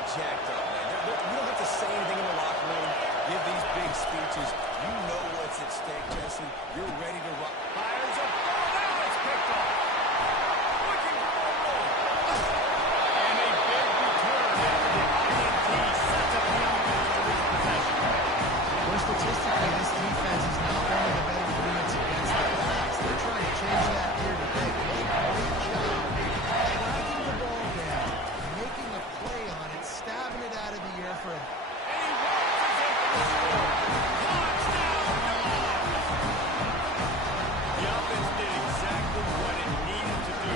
get jacked up, man. You don't have to say anything in the locker room, give these big speeches. You know what's at stake, Jesse. You're ready to rock. Fires up. Oh, now it's picked off. Looking for a roll. And a big return after the INT sets up the offense to lose possession. Well, statistically, this defense is not one of the better units against the pass. They're trying to change that here today. Great job tracking the ball down, making a play on it, stabbing it out of the air for a... And he launches it for the score. Touchdown, Dogs! The offense did exactly what it needed to do,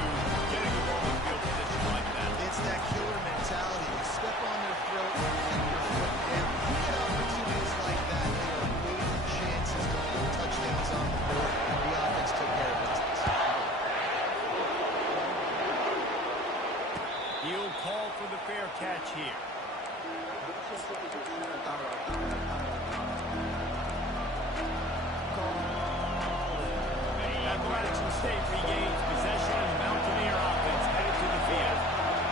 getting the ball in field position like that. It's that killer mentality. You step on their throat and keep your foot down. You get opportunities like that, they are great chances to put touchdowns on the board. The offense took care of business. He'll call for the fair catch here. Appalachian State regains possession of the Mountaineer offense headed to the field.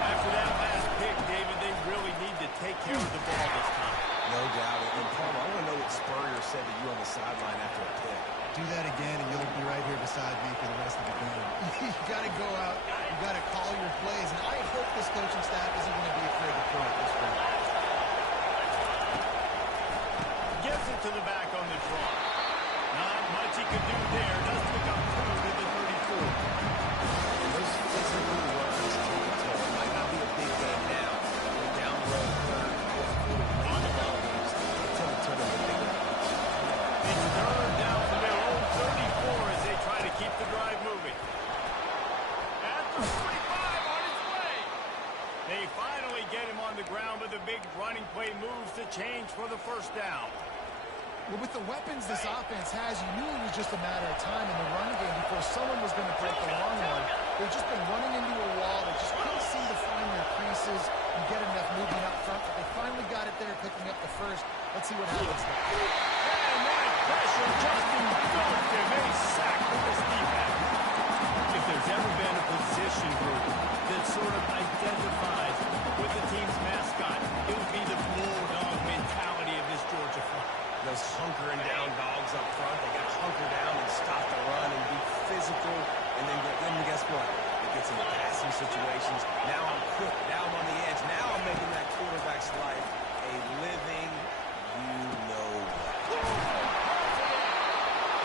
After that last pick, David, they really need to take care of the ball this time. No doubt. And Palmer, I want to know what Spurrier said to you on the sideline after a pick. Do that again, and you'll be right here beside me for the rest of the game. You got to go out. You got to call your plays, and I hope this coaching staff isn't going to be afraid to throw at this point. Gets it to the back on the draw. Not much he could do there. Does pick up 2 to the 34. Those physical runs take a toll. It might not be a big game now, but down the road, third, fourth quarter, late in the ball games, they tend to turn into bigger runs. It's third down from their own 34 as they try to keep the drive moving. At the 45 on his way. They finally get him on the ground, but the big running play moves the change for the first down. Well, with the weapons this offense has, you knew it was just a matter of time in the run game before someone was going to break the long one. They've just been running into a wall. They just couldn't seem to find their creases and get enough movement up front, but they finally got it there, picking up the first. Let's see what happens there. And that pressure just engulfed him. A sack with this defense. If there's ever been a position group that sort of identifies with the team's mascot, it would be the bulldog mentality of this Georgia front. Those hunkering down dogs up front, they got to hunker down and stop the run and be physical. And then guess what? It gets into passing situations. Now I'm quick. Now I'm on the edge. Now I'm making that quarterback's life a living, you-know-what.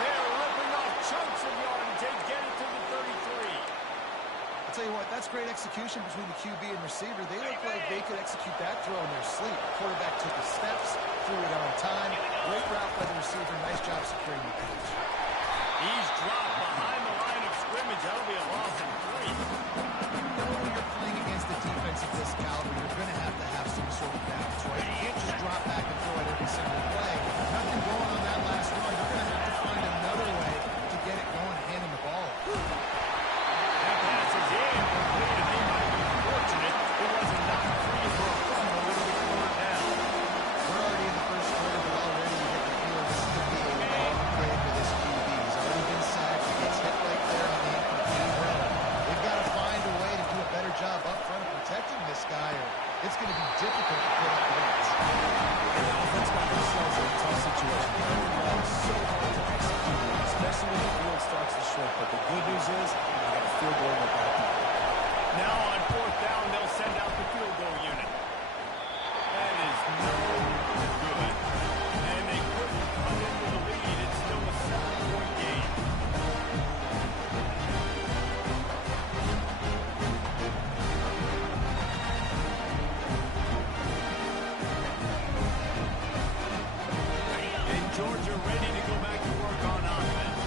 They're ripping off chunks of yardage. They get it to the 33. I'll tell you what, that's great execution between the QB and receiver. They look like they could execute that throw in their sleep. The quarterback took his steps, threw it on time. Great route by the receiver. Nice job securing the catch. He's dropped behind the line of scrimmage. That'll be a loss in 3. You know, when you're playing against a defense of this caliber, you're going to have some sort of balance, right? You can't just drop back and throw it every single play. Nothing going on that last run. You're going to have to find another way to get it going and hand him the ball. That pass is incomplete. They might be fortunate it wasn't knocked free for a fumble. It'll be third down. We're already in the first quarter, but already you get the feel this is going to be a long play for this QB. He's already been sacked. He gets hit right there on the incomplete run. They've got to find a way to do a better job up front of protecting this guy, or it's going to be difficult to put up points. And the offense got themselves in a tough situation. Third down is so hard to execute, especially when the field starts to shrink. But the good news is they got a field goal in the back. Now on fourth down, they'll send out the field goal unit. That is no good. And they couldn't cut into the lead. It's still a 7-point game. And Georgia ready to go back to work on offense.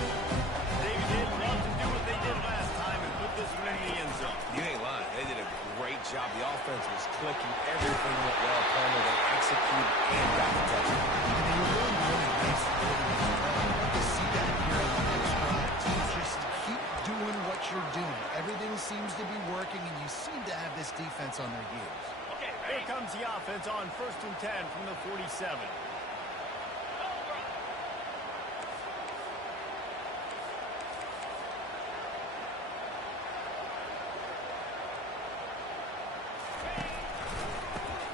David didn't want to do what they did last time and put this one in the end zone. You ain't lying. They did a great job. The offense was clicking. Everything went well. Palmer, they executed and got the touchdown. And they were really nice quarterback as well. You see that here on the next drive. Teams just keep doing what you're doing. Everything seems to be working, and you seem to have this defense on their heels. Here comes the offense on 1st and 10 from the 47.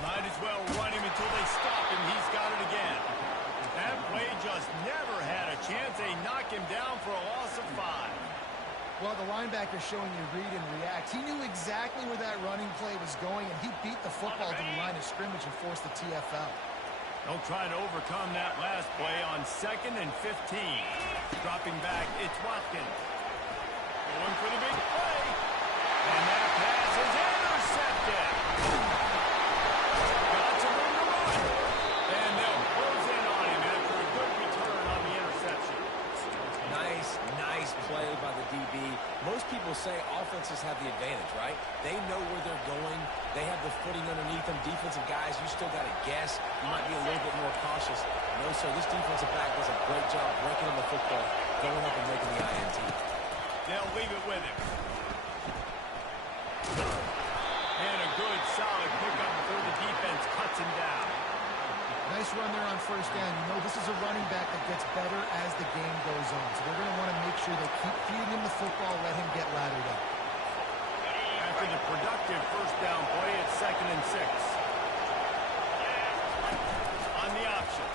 Line well run him until they stop him. He's got it again. That play just never had a chance. They knock him down for a loss of 5. Well, the linebacker's showing you read and react. He knew exactly where that running play was going, and he beat the football to the line of scrimmage and forced the TFL. They'll try to overcome that last play on 2nd and 15. Dropping back, it's Watkins. Going for the big play. And that pass is intercepted. Got some room to run. And they'll close in on him after a good return on the interception. Nice play by the DB. Most people say offenses have the advantage, right? They know where they're going. They have the footing underneath them. Defensive guys, you still got to guess. You might be a little bit more cautious. No, sir, this defensive back does a great job breaking on the football, going up and making the INT. They'll leave it with him. And a good, solid pickup before the defense cuts him down. Nice run there on first down. You know this is a running back that gets better as the game goes on. So they're going to want to make sure they keep feeding him the football, let him get lathered up. After the productive first down play, it's 2nd and 6. On the option.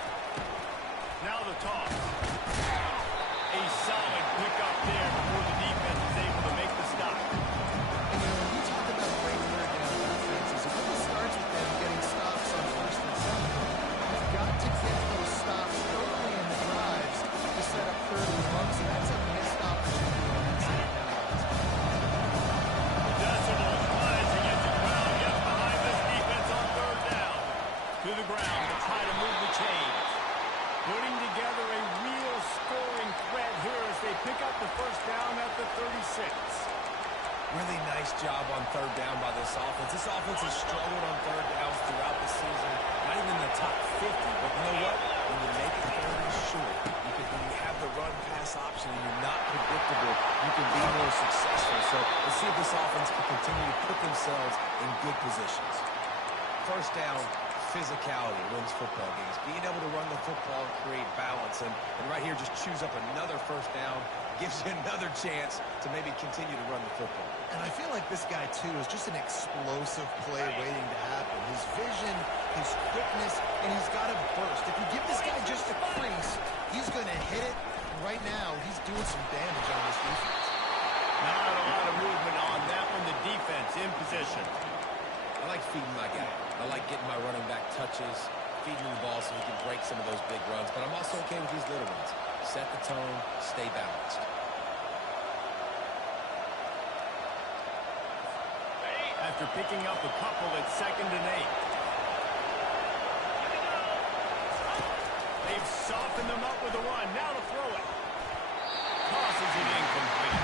Now the toss. A solid pickup there before the defense is able to make the stop. And you know, when we talk about great third down offenses, it really starts with them getting stops on first and second. You've got to get those stops early in the drives to set up third and long, so that's a missed opportunity on that second down. Decibels rising as the crowd gets behind this defense on third down. To the ground to try to move the chains. Putting together a real scoring threat here as they pick up the first down at the 36. Really nice job on third down by this offense. This offense has struggled on third downs throughout the season. Not even in the top 50, but you know what? When you make it third and short, when you have the run-pass option and you're not predictable, you can be more successful. So let's see if this offense can continue to put themselves in good positions. First down, physicality wins football games. Being able to run the football and create balance. And right here, just choose up another first down. Gives you another chance to maybe continue to run the football. And I feel like this guy, too, is just an explosive play waiting to happen. His vision, his quickness, and he's got a burst. If you give this guy just a crease, he's going to hit it. And right now, he's doing some damage on this defense. Not a lot of movement on that one. The defense in position. I like feeding my guy. I like getting my running back touches, feeding him the ball so he can break some of those big runs. But I'm also okay with these little ones. Set the tone, stay balanced. After picking up a couple at 2nd and 8. They've softened them up with a run. Now to throw it. Tosses it incomplete.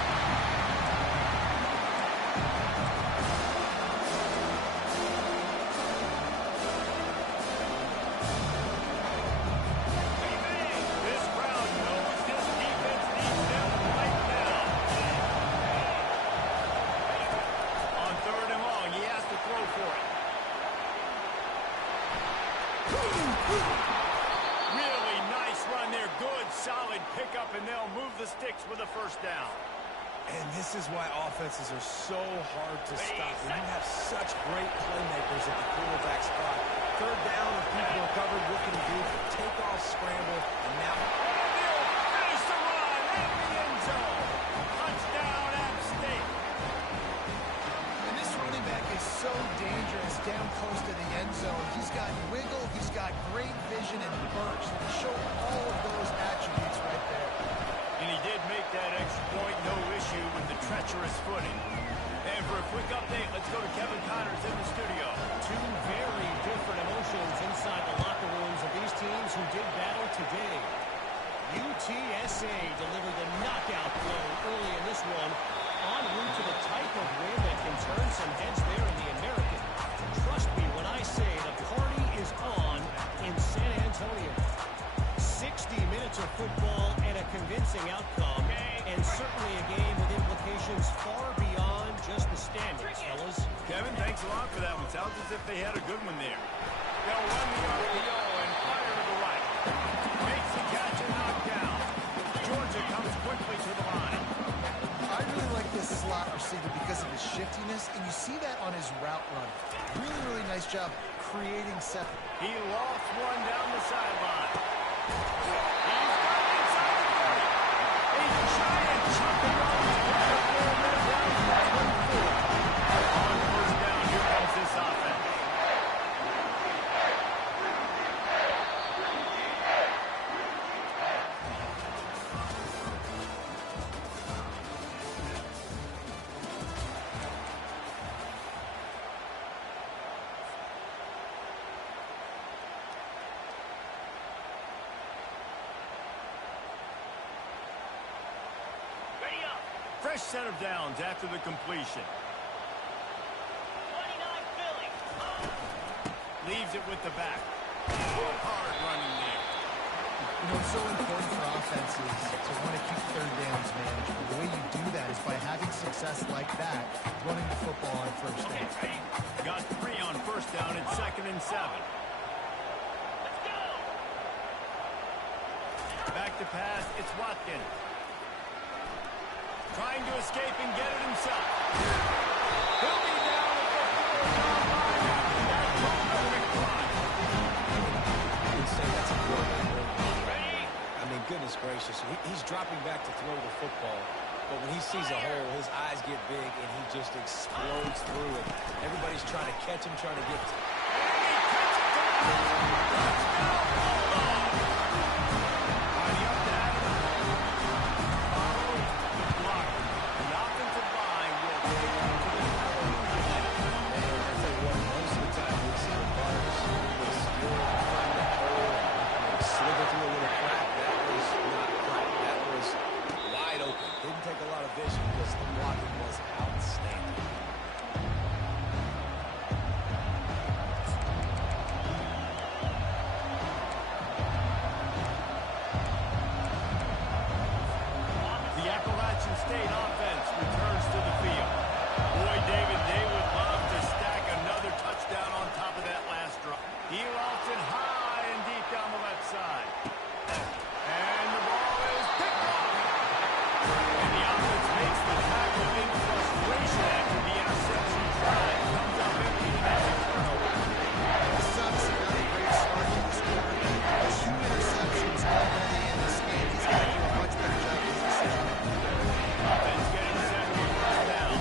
This crowd knows this defense needs them right now. On 3rd and long, he has to throw for it. Really nice run there. Good, solid pickup, and they'll move the sticks with a first down. And this is why offenses are so hard to stop. When you have such great playmakers at the quarterback spot. Third down, if people are covered, what can he do? Take off, scramble, and now... Finish the run at the end zone. Touchdown, App State. And this running back is so dangerous down close to the end zone. He's got wiggle, he's got great vision and burst. And he showed all of those attributes right there. And he did make that extra point, no issue with the treacherous footing. And for a quick update, let's go to Kevin Connors in the studio. Two very different emotions inside the locker rooms of these teams who did battle today. UTSA delivered the knockout blow early in this one, en route to the type of win that can turn some heads there in the American. Trust me when I say the party is on in San Antonio. 60 minutes of football and a convincing outcome, and certainly a game with implications far beyond just the standings, fellas. Kevin, thanks a lot for that one. Sounds as if they had a good one there. They'll run the RPO and fire to the right. Makes the catch and knocked down. Georgia comes quickly to the line. I really like this slot receiver because of his shiftiness, and you see that on his route run. Really, really nice job creating separate. He lost one down the sideline. He's got it inside the 30. A giant chunk of yards right there in that down to 24. On first down, here comes this offense. Fresh set of downs after the completion. 29 Philly. Leaves it with the back. Hard running there. You know, it's so important for offenses to want to keep third downs manageable. The way you do that is by having success like that, running the football on first down. Got 3 on first down at 2nd and 7. Let's go. Back to pass, it's Watkins. Trying to escape and get it himself. He'll be down at the 4-yard line after that terrific run. I would say that's a good one. I mean, goodness gracious. He's dropping back to throw the football, but when he sees a hole, his eyes get big, and he just explodes through it. Everybody's trying to catch him, trying to get to him. And he cuts it to the touchdown, Bulldogs. Already up to Adam. Follow the block. The offensive line will take him to the And I tell you what, most of the time we see the Bucs with skill find that hole and slither through a little crack. That was not crack. That was wide open. Didn't take a lot of vision because the blocking was outstanding. The Appalachian State offense returns to the field. Boy, David, they would love to stack another touchdown on top of that last drop. He lofts it high and deep down the left side. And the ball is picked off. And the offense makes the tackle in frustration after the interception try. Comes up empty and has a turnover. This is obviously not a great start to this quarter. 2 interceptions already in this game. He's got to do a much better job with his decision making. Offense getting set for first down.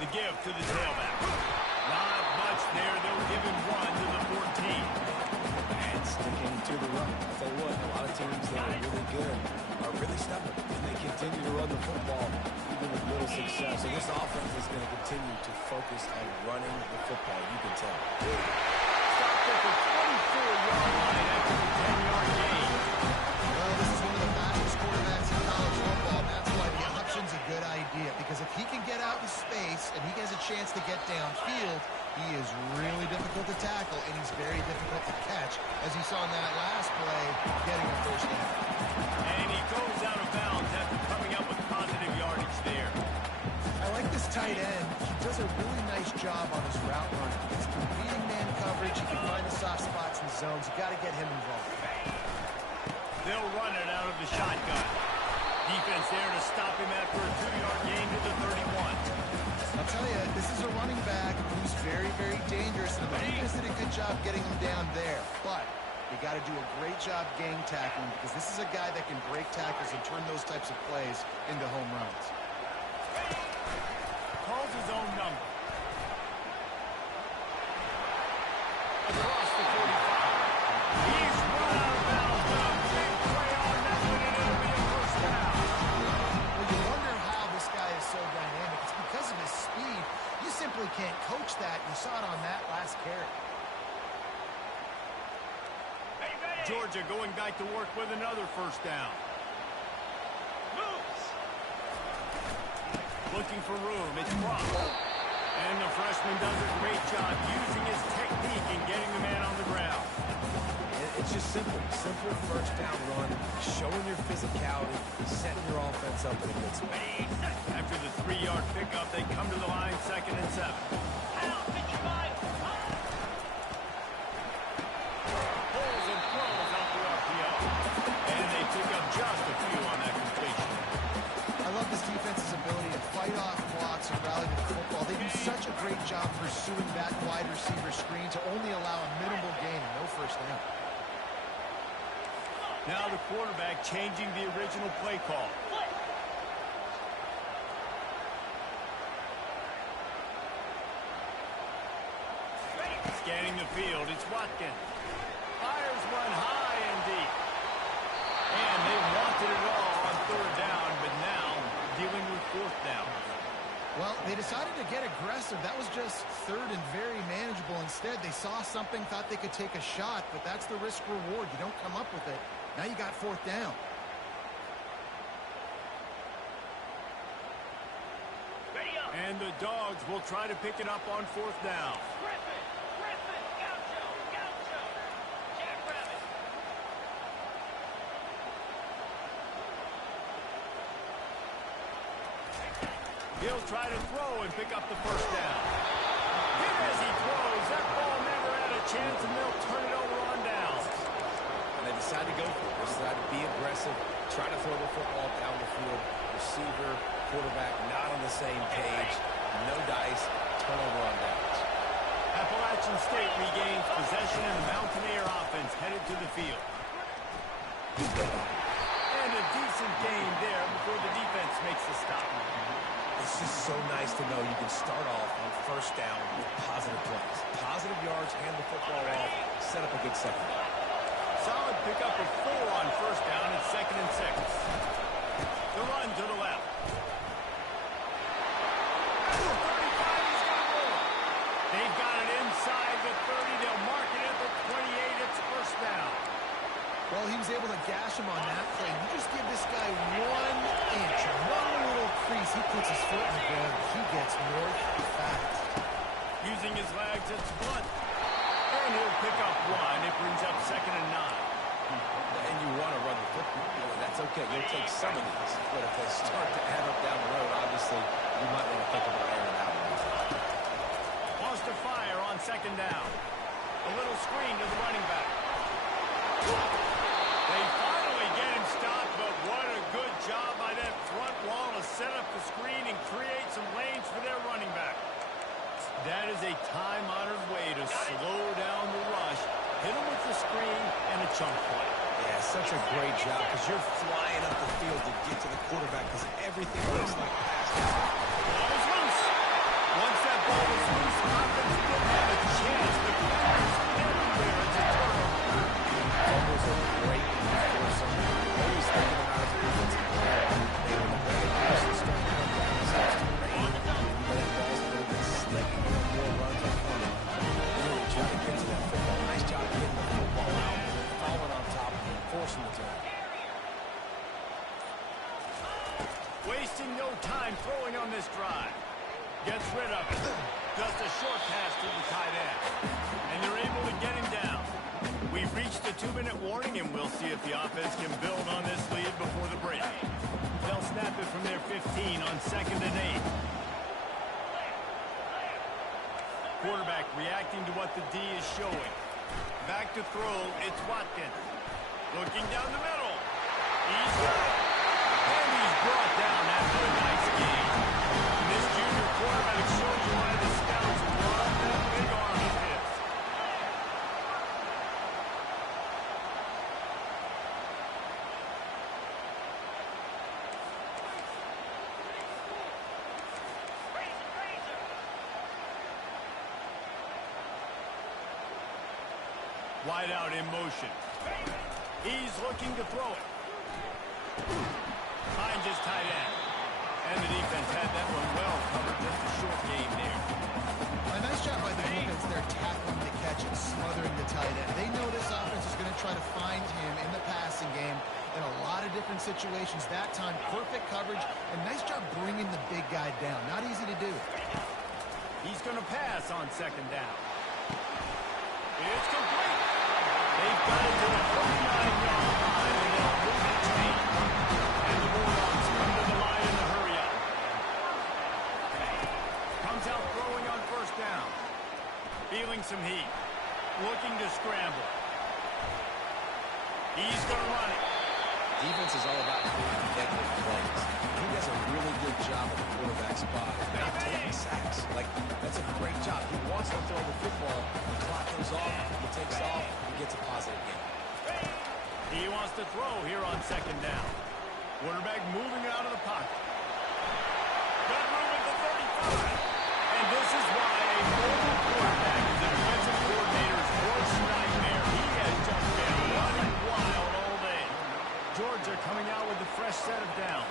The give to the tailback. Not much there. They'll give him 1 to the 14. And sticking to the run. I'll tell you what, a lot of teams that are really good are really stubborn, and they continue to run the football even with little success. So this offense is going to continue to focus on running the football. You can tell. Stopped at the 24-yard line after the 10-yard gain. Well, this is one of the fastest quarterbacks in college football. That's why the option's a good idea, because if he can get out in space and he has a chance to get downfield, he is really difficult to tackle, and he's very difficult to catch, as you saw in that last play, getting a first down. And he goes out of bounds after coming up with positive yardage there. I like this tight end. He does a really nice job on his route running. He's beating man coverage. He can find the soft spots in the zones. You got to get him involved. They'll run it out of the shotgun. Defense there to stop him after a 2-yard gain to the 31. I'll tell you, this is a running back who's very, very dangerous, and the defense did a good job getting him down there. But you got to do a great job gang tackling, because this is a guy that can break tackles and turn those types of plays into home runs. Calls his own number. Across the 45. He's run out of bounds, but a big play on that one, and it'll be a first down. Well, you wonder how this guy is so dynamic. It's because of his speed. You simply can't coach that. You saw it on that last carry. Georgia going back to work with another first down. Moves. Looking for room. It's Brock. And the freshman does a great job using his technique and getting the man on the ground. It's just simple. Simple first down run, showing your physicality, setting your offense up in a good spot. After the 3-yard pickup, they come to the line 2nd and 7. Out, 55. Pulls and throws out the RPO. And they pick up just a few on that completion. I love this defense's ability to fight off blocks and rally to the football. great job pursuing that wide receiver screen to only allow a minimal gain and no first down. Now the quarterback changing the original play call. Scanning the field, it's Watkins. Fires one high and deep. And they wanted it all on third down, but now dealing with fourth down. Well, they decided to get aggressive. That was just third and very manageable. Instead, they saw something, thought they could take a shot, but that's the risk reward. You don't come up with it. Now you got fourth down. And the Dogs will try to pick it up on fourth down. He'll try to throw and pick up the first down. Even as he throws, that ball never had a chance, and they'll turn it over on downs. And they decide to go for it. They decide to be aggressive, try to throw the football down the field. Receiver, quarterback, not on the same page. No dice, turnover on downs. Appalachian State regains possession, and the Mountaineer offense headed to the field. And a decent gain there before the defense makes the stop. It's just so nice to know you can start off on first down with positive plays. Positive yards, hand the football off, set up a good second down. Solid pickup of 4 on first down and 2nd and 6. The run to the left. At the 35, he's got more. They've got it inside the 30. They'll mark it at the 28. It's first down. Well, he was able to gash him on that play. You just give this guy 1 inch, one little crease, he puts his foot in the ground. He gets north fast. Using his legs, it's Blunt. And he'll pick up 1. It brings up 2nd and 9. And you want to run the football. That's okay. You'll take some of these. But if they start to add up down the road, obviously, you might want to think about airing out. Wants to fire on 2nd down. A little screen to the running back. They finally get him stopped, but what a good job by that front wall to set up the screen and create some lanes for their running back. That is a time-honored way to slow down the rush, hit him with the screen, and a chunk play. Yeah, such a great job because you're flying up the field to get to the quarterback because everything looks like pass. Ball is loose. Once that ball was loose, offense didn't have a chance. The defenders everywhere. It's a turnover. Fumbles are great for some. Always thinking about the defensive player. They were the way to start to come down. So it's great. But that ball's a little bit slick. More runs up front. Really trying to get to that football. Nice job getting the football out, falling on top of him, forcing the turn. Wasting no time throwing on this drive. Gets rid of it. Just a short pass to the tight end. And they're able to get him down. We've reached the 2-minute warning, and we'll see if the offense can build on this lead before the break. They'll snap it from their 15 on 2nd and 8. Quarterback reacting to what the D is showing. Back to throw, it's Watkins. Looking down the middle. He's got it. And he's brought down after a nice game. This junior quarterback shows you why the scouts love that big arm of his. Wide out in motion. He's looking to throw it. Finds his tight end. And the defense had that one well covered. Just a short game there. A nice job by the defense there, tackling the catch and smothering the tight end. They know this offense is going to try to find him in the passing game in a lot of different situations. That time, perfect coverage, and nice job bringing the big guy down. Not easy to do. He's going to pass on 2nd down. It's complete. They've got it to the 49-yard line, and they'll move it chain. And the Bulldogs come to the line in a hurry up. Comes out throwing on 1st down. Feeling some heat. Looking to scramble. He's going to run it. Defense is all about creating negative plays. He does a really good job at the quarterback spot. Not taking sacks. Like, that's a throw here on second down. Quarterback moving out of the pocket. Got room at the 35. And this is why a mobile quarterback is a defensive coordinator's worst nightmare. He has just been running wild all day. Georgia coming out with a fresh set of downs.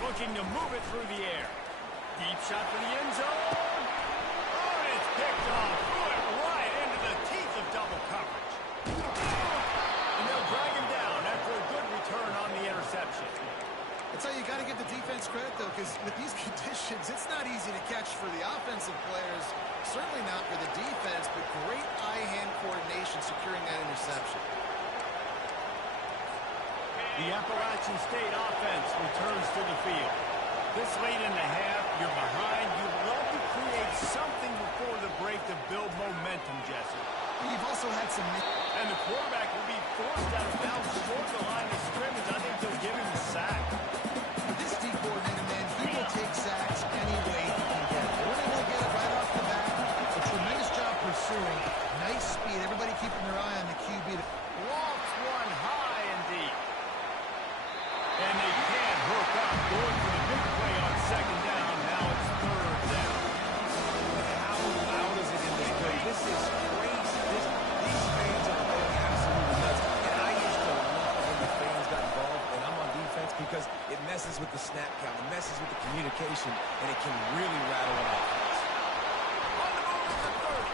Looking to move it through the air. Deep shot for the end zone. Oh, it's picked off. Threw it right into the teeth of double coverage. And they'll drag him down after a good return on the interception. That's how you got to give the defense credit, though, because with these conditions, it's not easy to catch for the offensive players. Certainly not for the defense, but great eye-hand coordination securing that interception. The Appalachian State offense returns to the field. This late in the half, you're behind. You love to create something before the break to build momentum, Jesse. You've also had some... And the quarterback will be forced out of bounds short the line of scrimmage. I think they'll give him a sack. This D coordinator, man, he will take sacks any way he can get it. When they will get it right off the bat, a tremendous job pursuing. Nice speed. Everybody keeping their eye on the QB. Lofts one high and deep. And they can't hook up. Going for the big play on second down. Now it's third down. How loud is it in this place? This is crazy. These fans are going absolutely nuts. And I used to love when the fans got involved, and I'm on defense because it messes with the snap count. It messes with the communication, and it can really rattle an offense. On the move at the 30.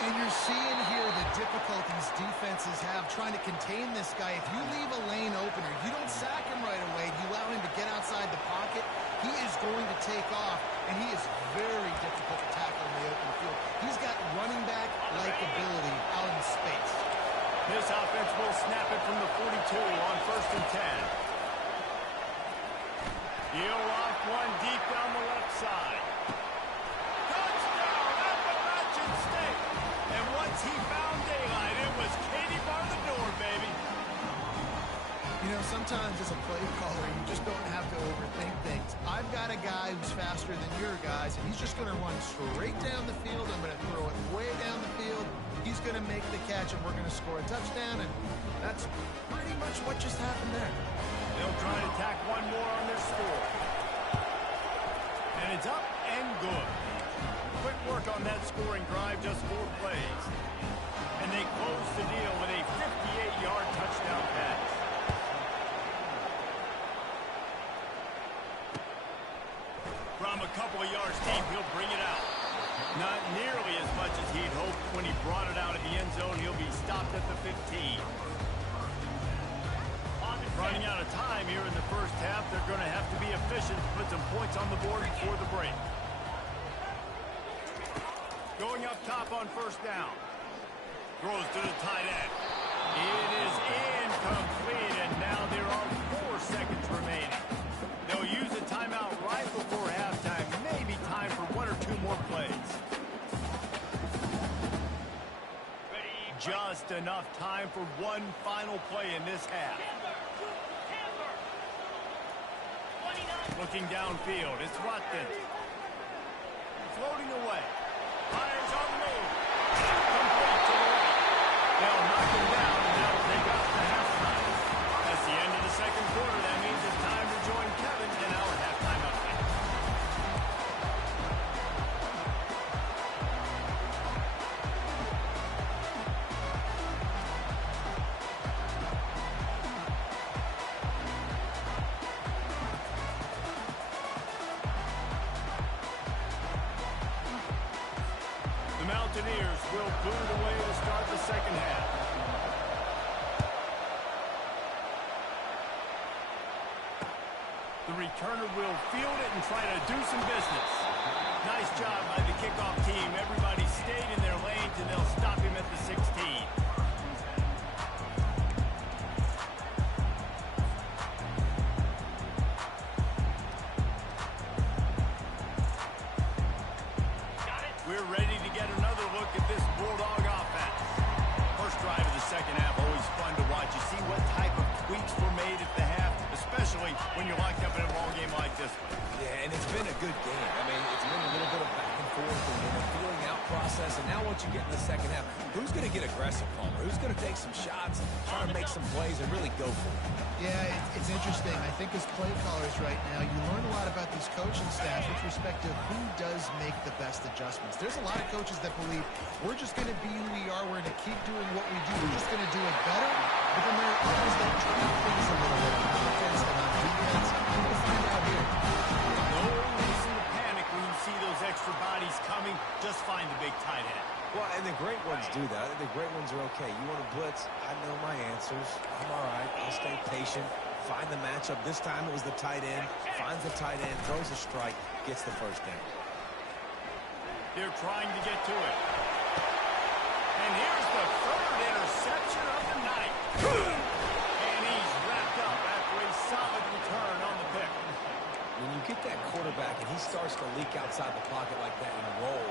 And you're seeing here the difficulties defenses have trying to contain this guy. If you leave a lane open or you don't sack him right away, you allow him to get outside the pocket, he is going to take off, and he is very difficult to tackle in the open field. He's got running back-like ability out in space. This offense will snap it from the 42 on 1st and 10. He'll off one deep down the left side. Touchdown, Appalachian State! And once he found daylight, it was Katie bar the door, baby. You know, sometimes as a play caller, you just don't have to overthink things. I've got a guy who's faster than your guys, and he's just going to run straight down the field. I'm going to throw it way down the field. He's going to make the catch, and we're going to score a touchdown, and that's pretty much what just happened there. They'll try to tack one more on their score. And it's up and good. Quick work on that scoring drive, just 4 plays. And they close the deal with a 58-yard touchdown pass. From a couple of yards deep, he'll bring it out. Not nearly as much as he'd hoped when he brought it out of the end zone. He'll be stopped at the 15. Running out of time here in the first half. They're going to have to be efficient to put some points on the board before the break. Going up top on 1st down. Throws to the tight end. It is incomplete, and now there are 4 seconds remaining. They'll use a timeout right before halftime. Maybe time for 1 or 2 more plays. Just enough time for one final play in this half. Looking downfield, it's Watkins. Floating away. Fires on the move. Complete to the right. They'll knock him down, and they'll take off to halftime. That's the end of the second quarter. That means it's time to join Kevin in our halftime update. The Mountaineers will boot it away to start the second half. The returner will field it and try to do some business. Nice job by the kickoff team. Everybody stayed in their lanes, and they'll stop him at the 16. We're ready to get another look at this Bulldog offense. First drive of the second half, always fun to watch. You see what type of tweaks were made at the half, especially when you're locked up in a ball game like this one. Yeah, and it's been a good game. I mean, it's been a little bit of back and forth, and process, and now once you get in the second half, who's going to get aggressive, Palmer? Who's going to take some shots, try to make some plays, and really go for it? Yeah, it's interesting. I think as play callers right now, you learn a lot about these coaching staffs with respect to who does make the best adjustments. There's a lot of coaches that believe we're just going to be who we are. We're going to keep doing what we do. We're just going to do it better. But then there are others that tweak things a little bit on offense and on defense. We'll find out here. No reason to panic when you see those extra bodies coming. Just find the big tight end. Well, and the great ones do that. The great ones are okay. You want to blitz? I know my answers. I'm all right. I'll stay patient. Find the matchup. This time it was the tight end. Finds the tight end, throws a strike, gets the first down. They're trying to get to it. And here's the third interception of the night. And he's wrapped up after a solid return on the pick. When you get that quarterback and he starts to leak outside the pocket like that and roll,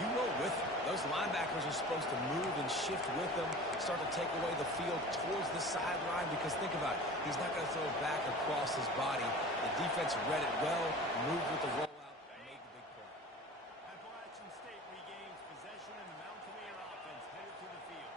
you roll with him. Those linebackers are supposed to move and shift with him, start to take away the field towards the sideline, because think about it, he's not going to throw it back across his body. The defense read it well, moved with the rollout, and made the big play. Appalachian State regains possession and the Mountaineer offense headed to the field.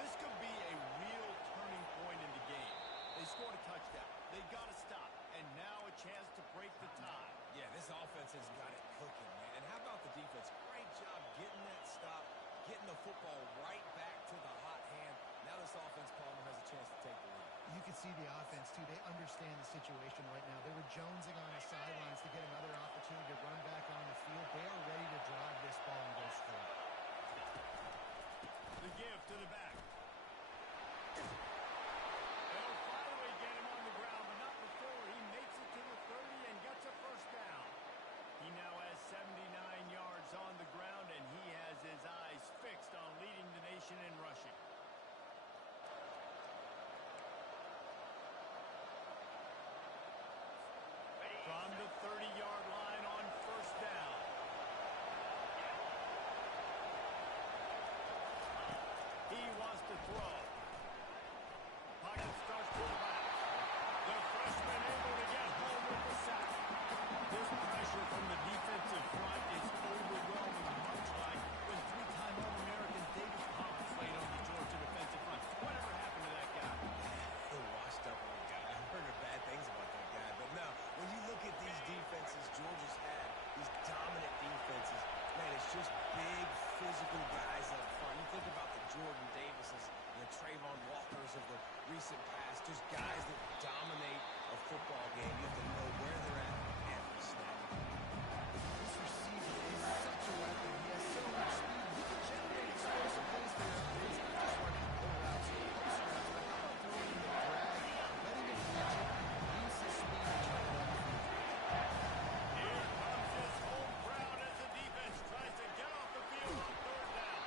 This could be a real turning point in the game. They scored a touchdown. They got to stop. And now a chance to break the tie. Yeah, this offense has got it cooking, man. And how about the defense? Great job getting that stop, getting the football right back to the hot hand. Now this offense, Palmer, has a chance to take the lead. You can see the offense, too. They understand the situation right now. They were jonesing on the sidelines to get another opportunity to run back on the field. They are ready to drive this ball and go straight. The give to the back. They'll finally get him on the ground, but not before he makes it to the 30 and gets a first down. He now has 79 yards on the ground, and he has his eyes fixed on leading the nation in rushing. From the 30-yard line on first down. He wants to throw. Pocket starts to relax. The freshman able to get home with the sack. This pressure from the defensive front is overwhelming, much like when three-time All-American David Pollock played on the Georgia defensive front. Whatever happened to that guy? The washed up old guy. I've heard bad things about that guy. But no, when you look at these defenses Georgia's had, these dominant defenses, man, it's just big, physical guys up front. You think about the Jordan Davises, the Trayvon Walkers of the recent past, just guys that dominate a football game. You have to know where they're at every snap. This receiver is such a weapon. He has so much speed. He can generate explosive plays for their offense. He's not just running pull routes or post routes, but how about throwing him the drag, letting him catch it, use his speed to try to run the field. Here comes his home crowd as the defense tries to get off the field on third down.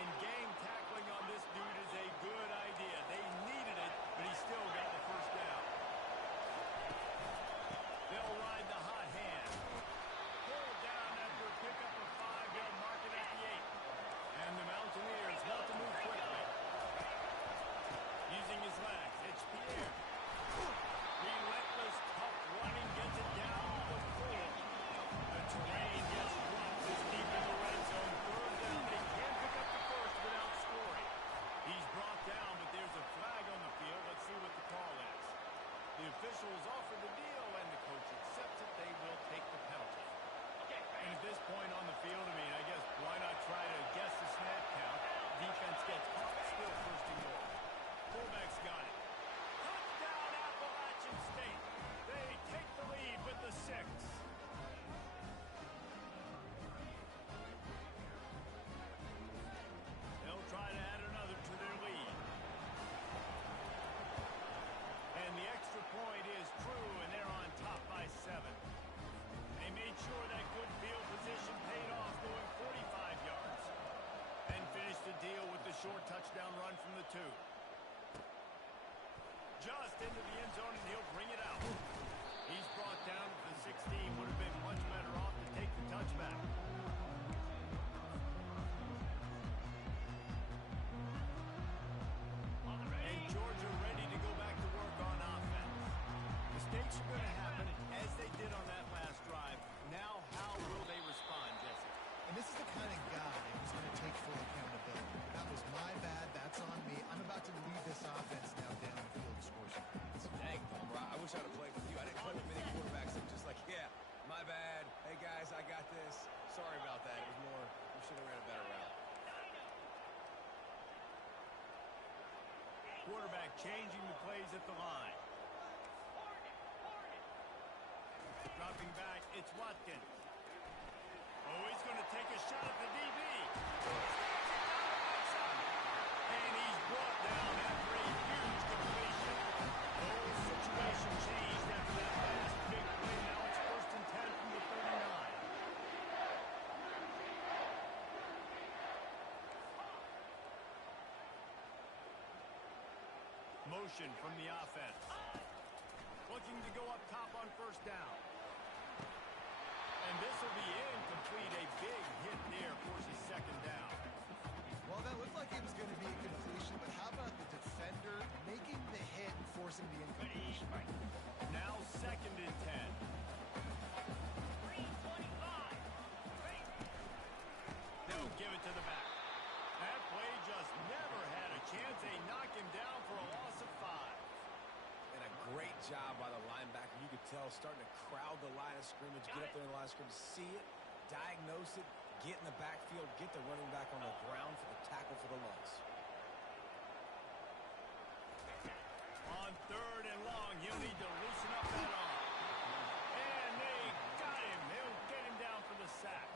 And game tackling on this dude is a good idea. They needed it, but he still got the first down. They'll ride the hot hand. Pulled down after a pickup of 5. They'll mark it at the 8. And the Mountaineers want to move quickly. Using his legs, it's Pierre. Relentless, tough running gets it down to 4. The terrain gets rough. It's deep in the red zone. Third down. They can't pick up the first without scoring. He's brought down, but there's a flag on the field. Let's see what the call is. The officials offer the deal, and the coach accepts it. They will take the penalty. And at this point on the field, I guess why not try to guess the snap count? Defense gets caught, still first and goal. Fullback's got it. Touchdown, Appalachian State. They take the lead with the 6. They'll try to add another to their lead. And the extra point is true, and they're on top by 7. They made sure that good field position paid off, going 45 yards. And finished the deal with the short touchdown run from the 2. Just into the end zone, and he'll bring it out. He's brought down to the 16. Would have been much better off to take the touchback. And Georgia ready to go back to work on offense. Mistakes are going to happen, as they did on that last drive. Now, how will they respond, Jesse? And this is the kind of guy quarterback changing the plays at the line. Dropping back, it's Watkins. Oh, he's going to take a shot at the DB. And he's brought down after a huge completion. The whole situation changed after that last big play. Now it's 1st and 10 from the 39. Motion from the offense. Looking to go up top on 1st down. And this will be incomplete. A big hit there forces 2nd down. Well, that looked like it was going to be a completion, but how about the defender making the hit and forcing the incompletion? Now 2nd and 10. They'll give it to the back. That play just never had a chance. They knock him down for a loss of 5. And a great job by the linebacker. You could tell starting to crowd the line of scrimmage, get up there in the line of scrimmage, see it, diagnose it, get in the backfield, get the running back on the ground for the tackle for the loss. On 3rd and long, he'll need to loosen up that arm. And they got him. They'll get him down for the sack.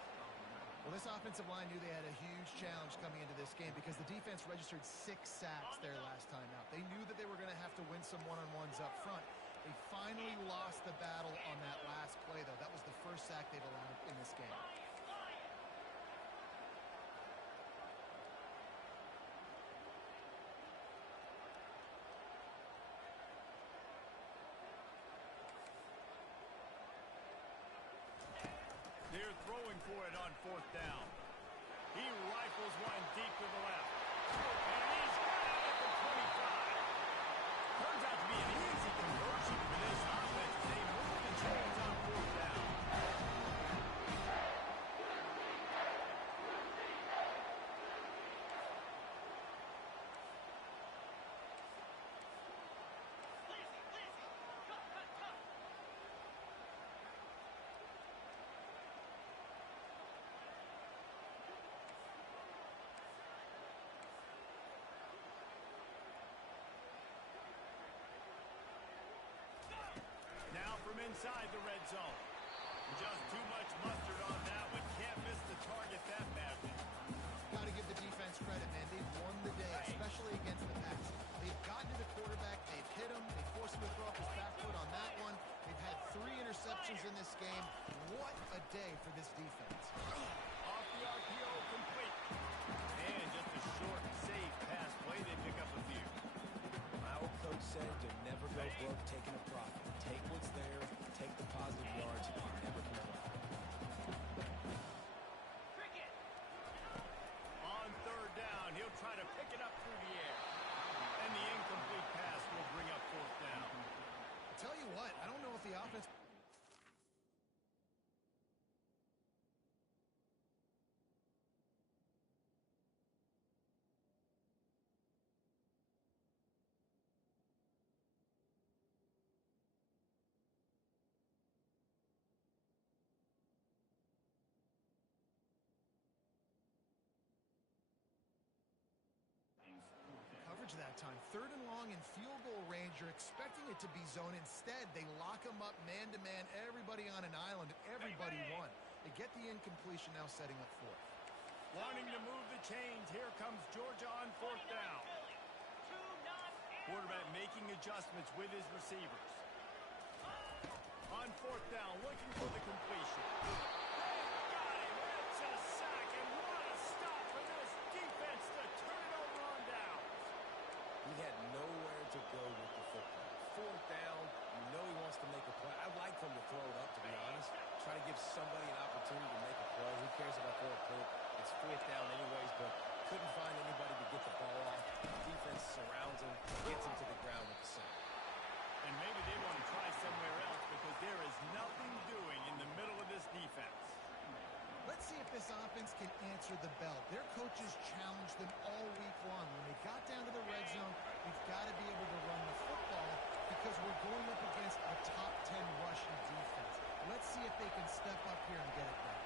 Well, this offensive line knew they had a huge challenge coming into this game because the defense registered 6 sacks their last time out. They knew that they were going to have to win some one-on-ones up front. They finally lost the battle on that last play, though. That was the first sack they've allowed in this game. They're throwing for it on 4th down. He rifles one deep to the left. And he's got it at the 25. Turns out to be an easy conversion for this offense. They move the chains on 4th down. Now from inside the red zone. Just too much mustard on that one. Can't miss the target that badly. Got to give the defense credit, man. They've won the day, especially against the pass. They've gotten to the quarterback. They've hit him. They forced him to throw up his back foot on that one. They've had 3 interceptions in this game. What a day for this defense. Off the RPO, complete. And just a short, safe pass play. They pick up a few. My old coach said to never go broke taking a profit. Take what's there, take the positive yards, and never complain. On 3rd down, he'll try to pick it up through the air. And the incomplete pass will bring up 4th down. I'll tell you what, I don't know if the offense... Coverage that time. 3rd and long in field goal range. You're expecting it to be zone. Instead, they lock them up man-to-man, everybody on an island, and everybody won. They get the incompletion, now setting up 4th. Wanting to move the chains, here comes Georgia on 4th down. Quarterback making adjustments with his receivers. On 4th down, looking for the completion. They got him. It's a sack, and what a stop for this defense to turn it over on downs. He had nowhere to go with the football. 4th down, you know he wants to make a play. I'd like for him to throw it up, to be honest. Try to give somebody an opportunity to make a play. Who cares about throw a pick? It's 4th down anyways, but couldn't find anybody to get the ball off. Defense surrounds him, gets him to the ground with the sack. And maybe they want to try somewhere else because there is nothing doing in the middle of this defense. Let's see if this offense can answer the bell. Their coaches challenged them all week long. When they got down to the red zone, we've got to be able to run the football because we're going up against a top 10 rushing defense. Let's see if they can step up here and get it done.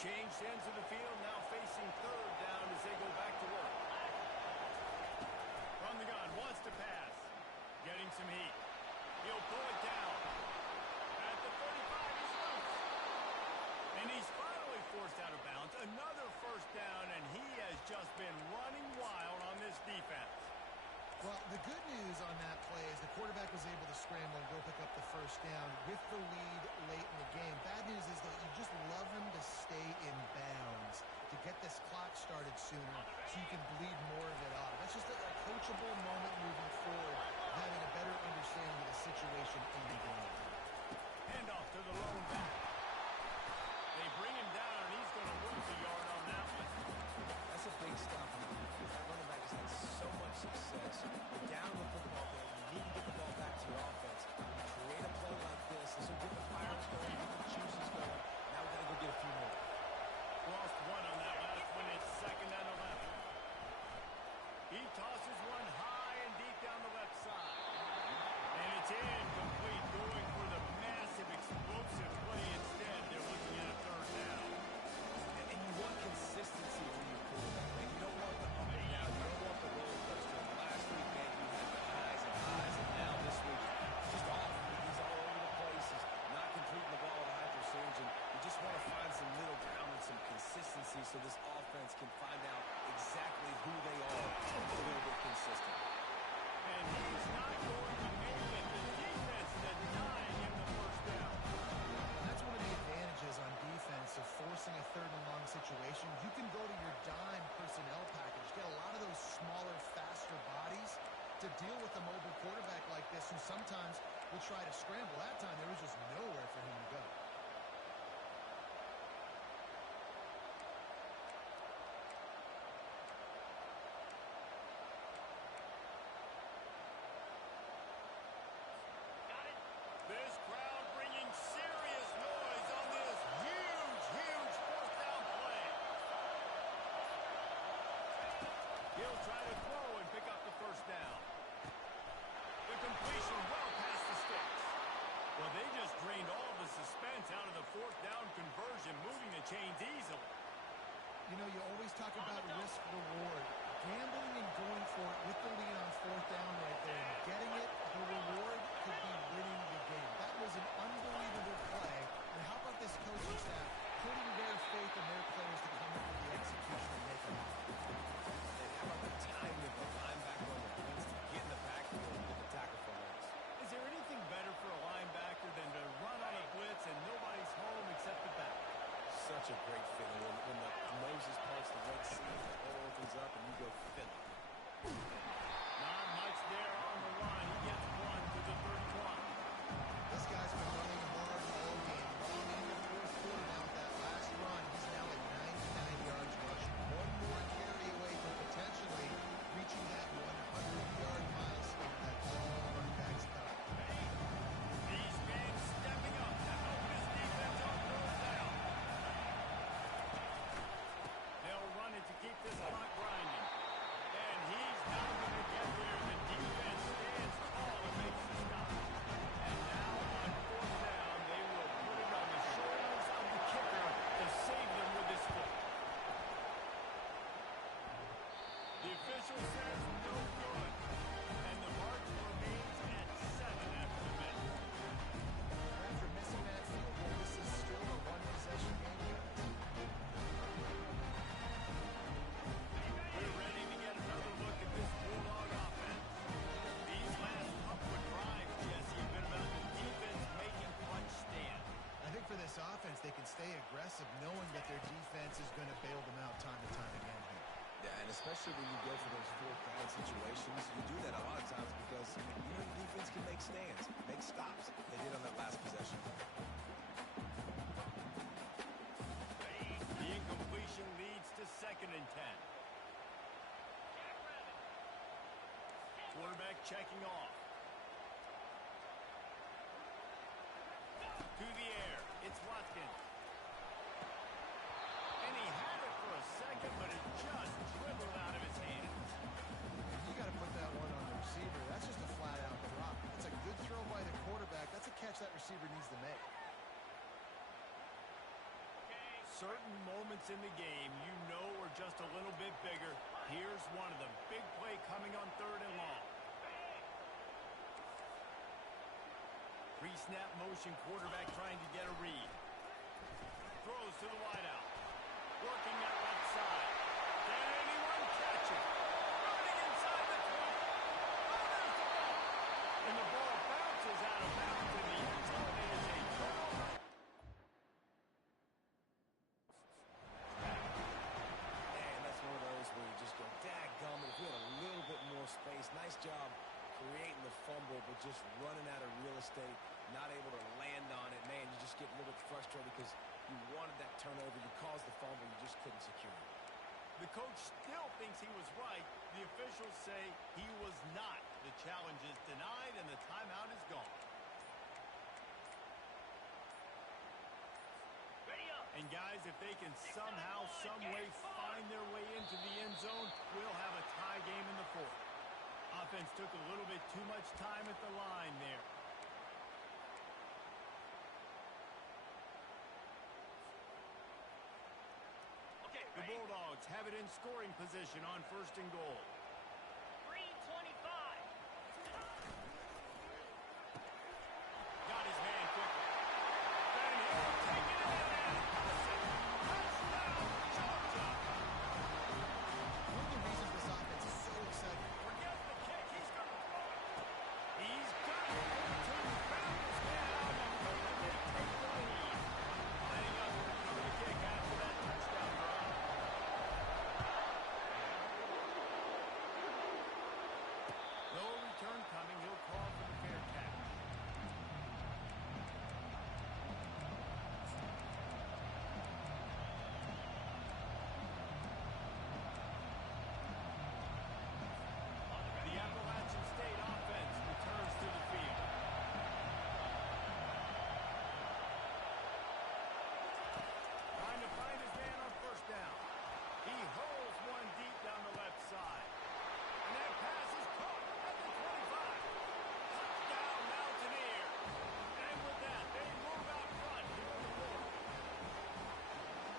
changed ends of the field, now facing third down as they go back to work. From the gun, wants to pass. Getting some heat. He'll pull it down. At the 35, he's loose. And he's finally forced out of bounds. Another first down, and he has just been running wild on this defense. Well, the good news on that play is the quarterback was able to scramble and go pick up the first down with the lead late in the game. Bad news is that you just love him to stay in bounds to get this clock started sooner so you can bleed more of it off. That's just a coachable moment moving forward, having a better understanding of the situation in the game. Handoff to the lone back. They bring him down, and he's going to lose a yard on that one. That's a big stop. That running back just had so much success. You're down the football game. You need to get the ball back to your offense. You create a play like this. This will get the fires going, get the juices going. Now we've got to go get a few more. Lost one on that last one. It's 2nd and 11. He tosses one high and deep down the left side. And it's incomplete, going for the massive, explosive play instead. They're looking at a third down. And you want consistency when you quarterback. You don't want the up and down. You don't want the roller coaster. And last week, man, you had the highs and highs. And now this week, it's just off. He's all over the place. He's not completing the ball at a high percentage. And you just want to find some middle ground and some consistency so this offense can find out exactly who they are and be a little bit consistent. And he's not going to make it. The defense denying him the first down. That's one of the advantages on defense of forcing a 3rd and long situation. You can go to your dime personnel package, get a lot of those smaller, faster bodies to deal with a mobile quarterback like this who sometimes will try to scramble. That time there was just nowhere for him to go. This crowd bringing serious noise on this huge, huge 4th down play. He'll try to throw and pick up the first down. The completion well past the sticks. Well, they just drained all the suspense out of the 4th down conversion, moving the chains easily. You know, you always talk about risk-reward. Gambling and going for it with the lead on 4th down right there and getting it, the reward could be winning the game. That was an unbelievable play. And how about this coaching staff putting their faith in their players to come up with the execution and make it happen? And how about the timing of the linebacker on the blitz to get in the backfield and get the tackle for loss? Is there anything better for a linebacker than to run on a blitz and nobody's home except the back? Such a great feeling when the Moses parts the Red Sea, the hole opens up, and you go fill it. Not much there on the line. He gets one to the 31. This guy's been running hard all game. Long into the 4th quarter now with that last run. He's now at 99 yards rushing. One more carry away from potentially reaching that 100-yard milestone that all running backs got. These men stepping up to help his defense on 3rd down. They'll run it to keep this clock grinding. And he's not going to get there. The defense stands tall and makes the stop. And now on 4th down, they will put it on the shoulders of the kicker to save them with his foot. The official says no good. And the margin remains at 7 after the minute. After missing that field goal, this is still a one-possession game, guys. We're ready to get another look at this Bulldog offense. These last couple of drives, Jesse, have been about the defense making clutch stand. I think for this offense, they can stay aggressive knowing that their defense is going to bail them out time and time again here. Yeah, and especially when you go for those 4th down situations, you do that a lot of times because you know the defense can make stands, make stops. They did on that last possession. The incompletion leads to 2nd and 10. Quarterback checking off. To the air. It's Watkins. And he had it for a second, but it just dribbled out of his hands. You got to put that one on the receiver. That's just a flat-out drop. It's a good throw by the quarterback. That's a catch that receiver needs to make. certain moments in the game you know are just a little bit bigger. Here's one of them. Big play coming on 3rd and long. Pre-snap motion, quarterback trying to get a read. Throws to the wideout. Working that left side. Can anyone catch it? Running inside the 20. Oh, there's the ball. And the ball bounces out of bounds in the end zone. It is a turnover. And that's one of those where you just go, dadgummit, if we had a little bit more space. Nice job creating the fumble, but just running out of real estate, not able to land on it. Man, you just get a little bit frustrated because you wanted that turnover. You caused the fumble. You just couldn't secure it. The coach still thinks he was right. The officials say he was not. The challenge is denied, and the timeout is gone. And guys, if they can somehow, some way find their way into the end zone, we'll have a tie game in the 4th. Offense took a little bit too much time at the line there. The Bulldogs have it in scoring position on 1st and goal. 3:25. Got his man quickly. And he'll take it in and pass it. Touchdown, Georgia! One of the reasons this offense is so exciting. Forget the kick. He's going to throw it. He's got it. Found his man out and they take the lead. Lining up for the kick after that touchdown run. No return coming. He'll call for the fair catch. The Appalachian State offense returns to the field. Trying to find his man on 1st down. He hurls one deep down the left side. And that pass is caught at the 25. Touchdown, Mountaineer. And with that, they move out front here on the board.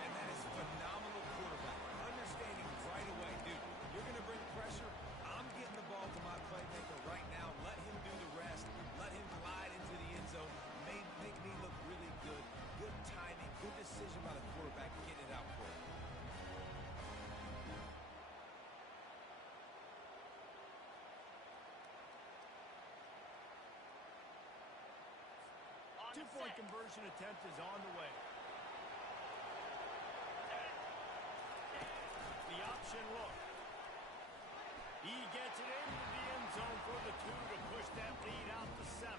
And that is phenomenal quarterback. Understanding right away, dude, you're going to bring pressure. I'm getting the ball to my playmaker right now. Let him do the rest. Let him glide into the end zone. Make me look really good. Good timing, good decision by the quarterback getting it out quick. Two-point conversion attempt is on the way. The option look. He gets it into the end zone for the 2 to push that lead out to 7.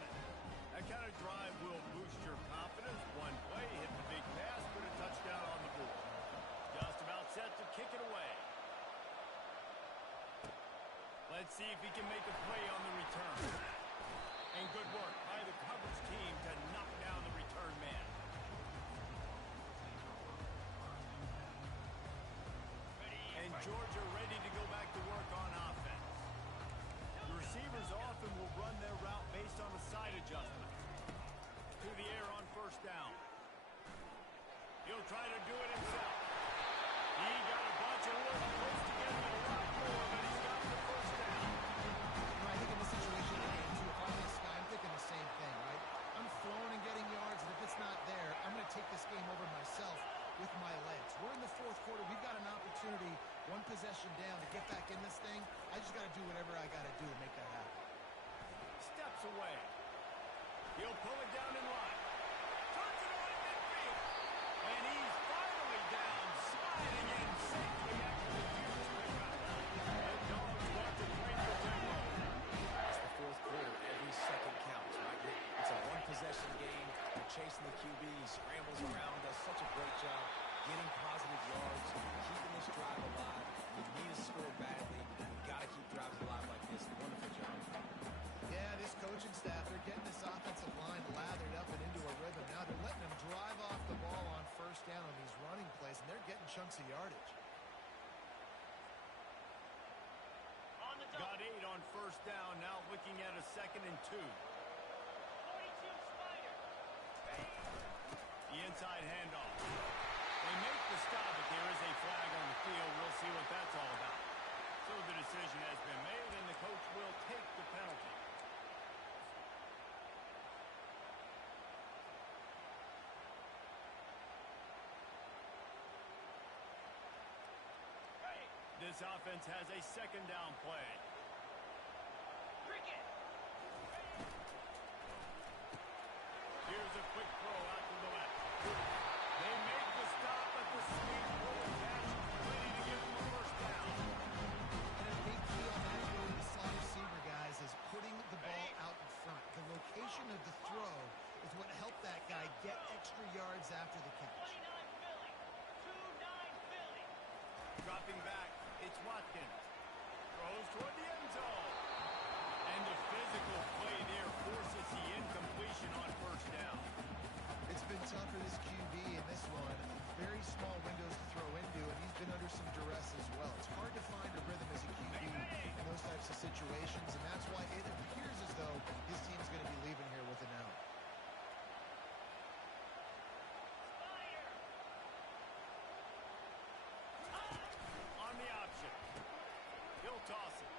That kind of drive will boost your confidence. One play, hit the big pass, put a touchdown on the board. Just about set to kick it away. Let's see if he can make a play on the return. And good work by the coverage team to knock down the return man. And Georgia ready to go back to work on offense. The receivers often will run their route based on a side adjustment. To the air on 1st down. He'll try to do it himself. He got a bunch of wood close together a lot more, but he's got the 1st down. I think in this situation, if I'm this guy, I'm thinking the same thing, right? I'm throwing and getting yards, and if it's not there, I'm going to take this game over myself with my legs. We're in the 4th quarter. We've got an opportunity, one possession down, to get back in this thing. I just got to do whatever I got to do to make that happen. Steps away. He'll pull it down in line. Turns it on in midfield. And he's finally down, sliding in safely after the huge pickup. The Dogs want to break the tempo. It's the 4th quarter. Every second counts, right? It's a one-possession game. They're chasing the QB. He scrambles around, does such a great job getting positive yards, keeping this drive alive. You need to score badly. You got to keep drives alive like this. Wonderful job. Yeah, this coaching staff, they're getting this offensive line lathered up and into a rhythm. Now they're letting them drive off the ball on 1st down on these running plays, and they're getting chunks of yardage. Got 8 on 1st down, now looking at a 2nd and 2. 42 Spider. The inside handoff. They make the stop, but there is a flag on the field. We'll see what that's all about. So the decision has been made, and the coach will take the penalty. This offense has a second down play. Here's a quick throw out to the left. They make the stop at the sweet little catch, ready to give them a first down. And a big key on that goal to the slot receiver, guys, is putting the ball out in front. The location of the throw is what helped that guy get extra yards after the catch. Dropping back, it's Watkins. Throws toward the end zone. And the physical play there forces the incompletion on first down. It's been tough for this QB in this one. Very small windows to throw into, and he's been under some duress as well. It's hard to find a rhythm as a QB in those types of situations, and that's why it appears as though his team's going to be leaving here with an out. On the option. He'll toss it.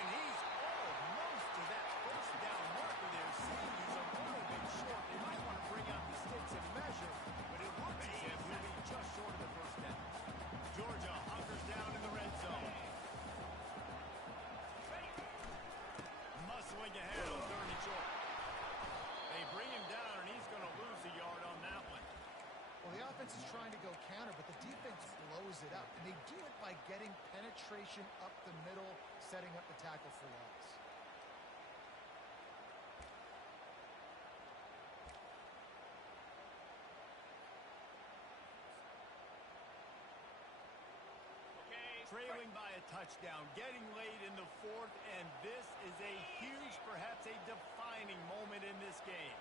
And he's almost to that first down marker there. See, he's a little bit short. They might want to bring out the sticks and measure, but it looks as if he'll be just short of the first down. Georgia hunkers down in the red zone. Muscling ahead on third and short. They bring him down, and he's going to lose a yard on that one. Well, the offense is trying to go counter, but the defense blows it up. And they do it by getting penetration up the middle, setting up the tackle for loss. Trailing by a touchdown, getting late in the fourth, and this is a huge, perhaps a defining moment in this game.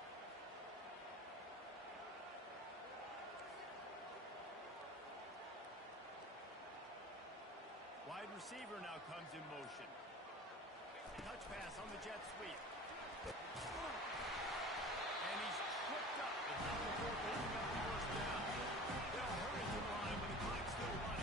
Wide receiver now comes in motion. Touch pass on the jet sweep. And he's tripped up. It's not before picking up the first down. They'll hurry to the line when the clock still runs.